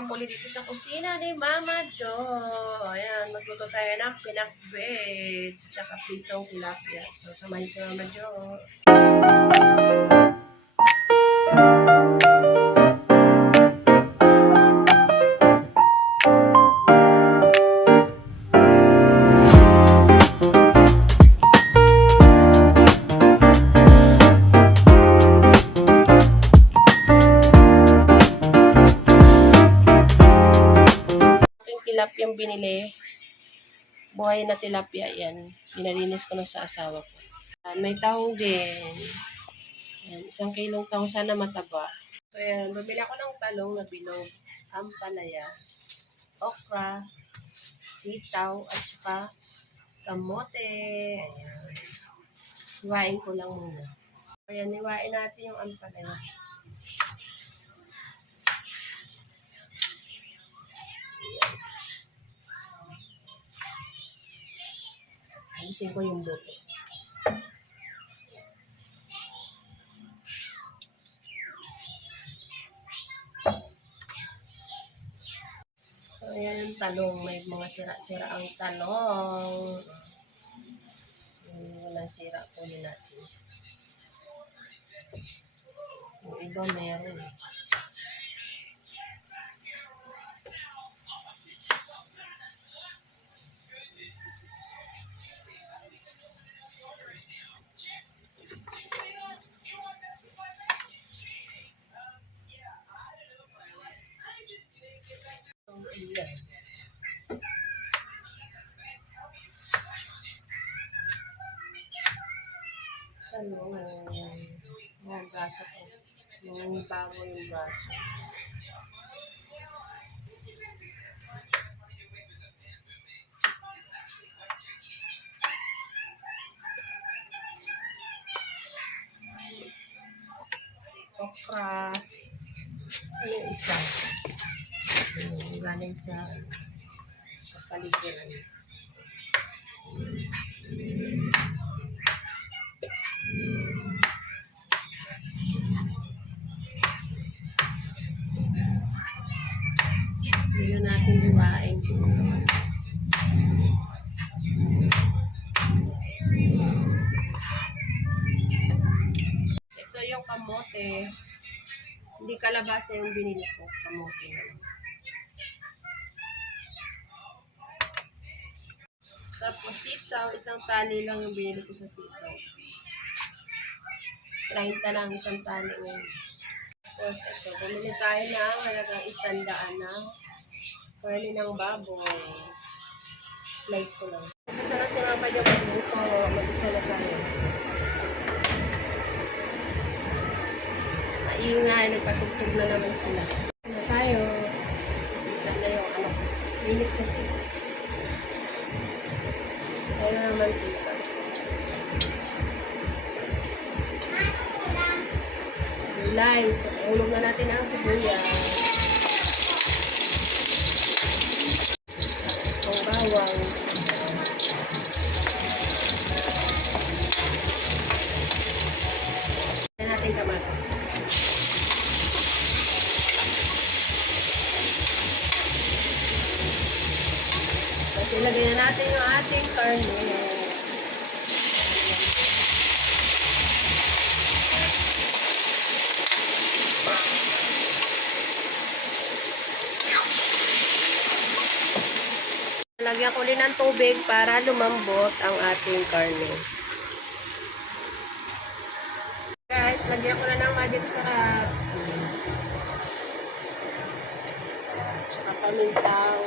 welcome ulit dito sa kusina ni Mama Jo. Ayan, magluto tayo ng pinakbet, tsaka pritong tilapia. So, samahin si Mama Jo. Tilapia yung binili. Buhay na tilapia yan. Pinalinis ko na sa asawa ko. May tahong din. Yan, 1 kilong tahong, sana mataba. So yan, bumili ako ng talong na bilog, ampalaya, okra, sitaw, at saka kamote. Ayan. Hiwain ko lang muna. Ayan, hiwain natin yung ampalaya. Alisin ko yung buto. So, ayan yung talong. May mga sira-sira ang talong. Walang sira po natin. Yung iba meron. Ano, yung braso ko. Yung bago yung braso. Okra. Ano yung isa? Galing sa kapaligiran. Hindi natin hiwain. Ito yung kamote. Hindi kalabasa yung binili ko. Kamote. Tapos sitaw. 1 tali lang yung binili ko sa sitaw. 30 lang 1 tali ngayon. Tapos ito. Bumili tayo ng halagang 100 na karne ng baboy. Slice ko lang. Kasi na sinapad yung magluto. Mag-isa na tayo. Maingay. Nagpatugtog na naman sila. Na tayo. Kita na yung ano. Init kasi. Tayo na naman kita. Gulay. Ulog na natin ang sibuyas. Ang bawang. Ayan natin kamatis. Tapos ilagay na natin yung ating karne. Lagyan ko ulit ng tubig para lumambot ang ating karne. Guys, lagyan ko na ng magic sarap. Saka pamintang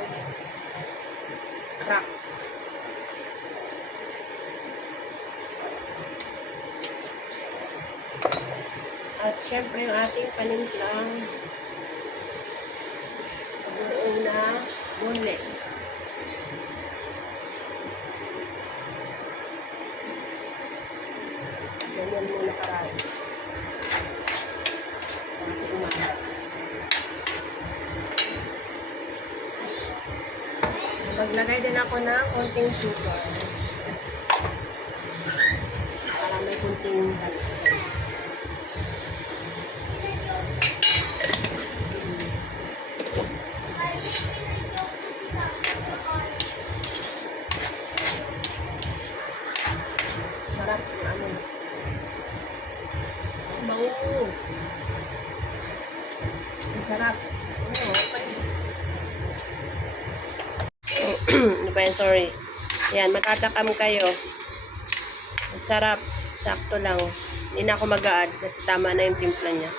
crack. At syempre yung ating panimplang buo na boneless. Ganyan muna karami. Kasi umahat. Maglagay din ako ng konting sugar. Para may konting tamis-tamis. kababayan, sorry. Yan, matatakam kayo. Sarap. Sakto lang. Hindi na ako mag-a-add kasi tama na yung timpla niya.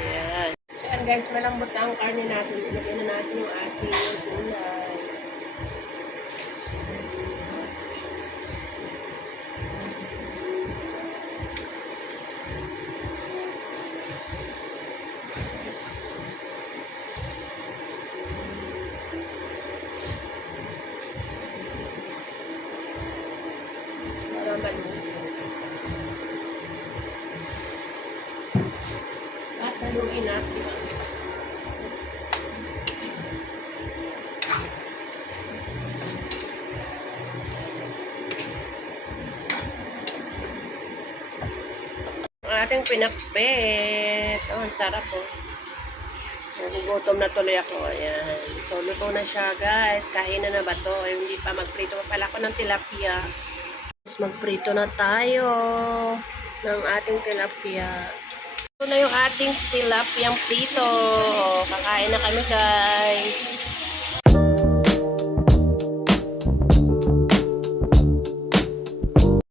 Yan. So yan guys, malambot na ang karne natin. Ilagay na natin yung ating gulay. Para maluto. At haluin natin. Ang ating pinakbet. Oh, ang sarap oh. Nagugutom na tuloy ako. Ayan. So, luto na siya guys. Kainan na ba to? Ay, hindi pa. Magprito pa pala ako ng tilapia. Magprito na tayo ng ating tilapia. Ito na yung ating tilapiyang prito. Kakain na kami guys.